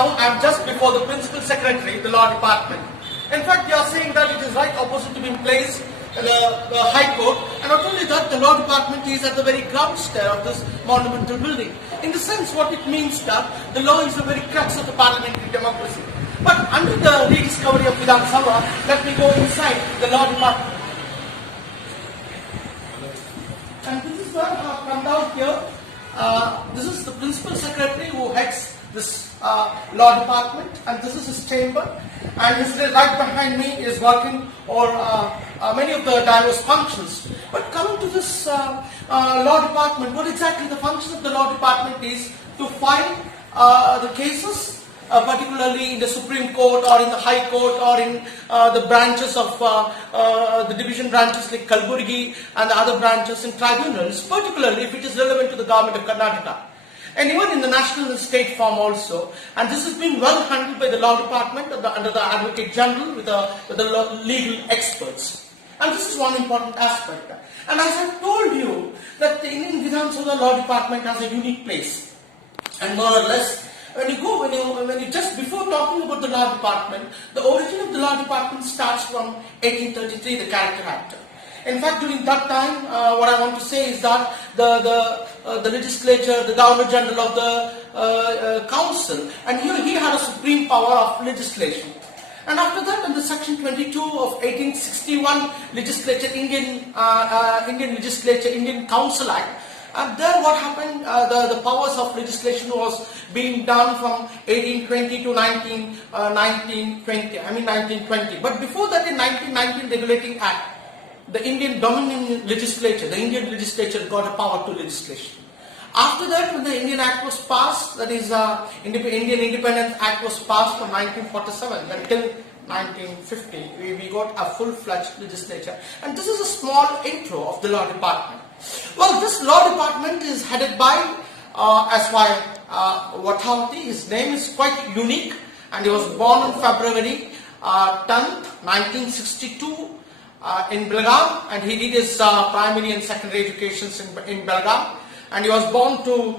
now I am just before the Principal Secretary, the Law Department. In fact, you are saying that it is right opposite to being placed in the High Court, and not only that, the Law Department is at the very ground stair of this monumental building. In the sense, what it means that the law is the very crux of the parliamentary democracy. But under the rediscovery of Vidhan Sabha, let me go inside the Law Department. And this is where I have come down here. This is the Principal Secretary who heads this Law Department, and this is his chamber. And his right behind me is working on many of the diverse functions. But coming to this Law Department, what exactly the function of the Law Department is to file the cases, particularly in the Supreme Court or in the High Court or in the branches of the division branches like Kalburgi and the other branches and tribunals, particularly if it is relevant to the government of Karnataka. And even in the national and state form also. And this has been well handled by the Law Department under the Advocate General with the legal experts. And this is one important aspect. And as I told you, that the Indian Vidhan Sabha Law Department has a unique place. And more or less, when you just before talking about the Law Department, the origin of the Law Department starts from 1833, the Character Act. In fact, during that time, what I want to say is that the legislature, the Governor General of the Council, and he had a supreme power of legislation. And after that, in the Section 22 of 1861 legislature, Indian legislature, Indian Council Act, and there what happened, the powers of legislation was being done from 1820 to 1920. But before that, in 1919 Regulating Act, the Indian Dominion legislature, the Indian legislature got a power to legislation. After that, when the Indian Act was passed, that is Indian Independence Act was passed from 1947 until 1950, we got a full-fledged legislature. And this is a small intro of the Law Department. Well, this Law Department is headed by S.Y. Vathawati. His name is quite unique, and he was born on February 10th, 1962. In Belgaum, and he did his primary and secondary educations in Belgaum, and he was born to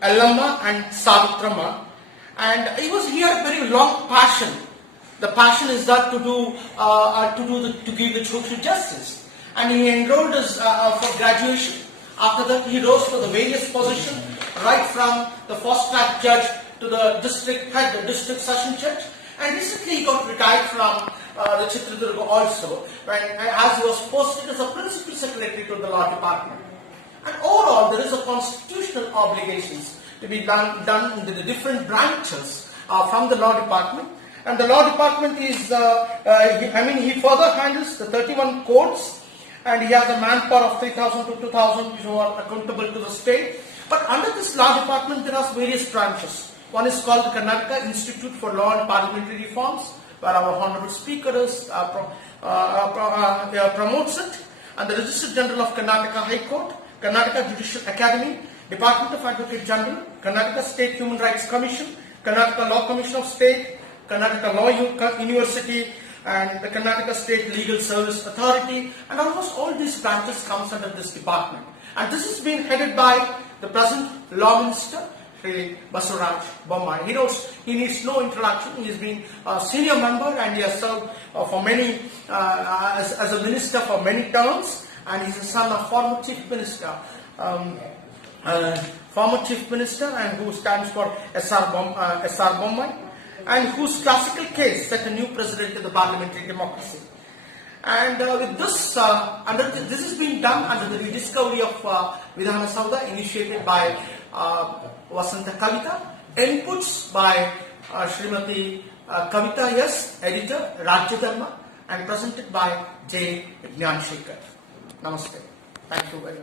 Ellamma and Savitrama, and he had a very long passion. The passion is that to give the social justice, and he enrolled us for graduation. After that, he rose to the various positions, right from the first track judge to the district head, the district session judge. And recently he got retired from the Chitradurga also, as he was posted as a Principal Secretary to the Law Department. And overall, there is a constitutional obligations to be done in the different branches from the Law Department. And the Law Department is, he further handles the 31 courts, and he has a manpower of 3,000 to 2,000 who are accountable to the state. But under this Law Department, there are various branches. One is called the Karnataka Institute for Law and Parliamentary Reforms, where our Honorable Speaker promotes it, and the Registrar General of Karnataka High Court, Karnataka Judicial Academy, Department of Advocate General, Karnataka State Human Rights Commission, Karnataka Law Commission of State, Karnataka Law University, and the Karnataka State Legal Service Authority, and almost all these branches comes under this department. And this is being headed by the present Law Minister, Basuraj Bommai. He needs no introduction. He has been a senior member, and he has served for many as a minister for many terms. And he's the son of former chief minister, and who stands for S.R. Bommai, and whose classical case set a new precedent in the parliamentary democracy. And with this, this is being done under the rediscovery of Vidhan Sabha, initiated by Vasanta Kavita, inputs by Srimati Kavita S, editor, Rajya Dharma, and presented by J. Jnanshekar. Namaste. Thank you very much.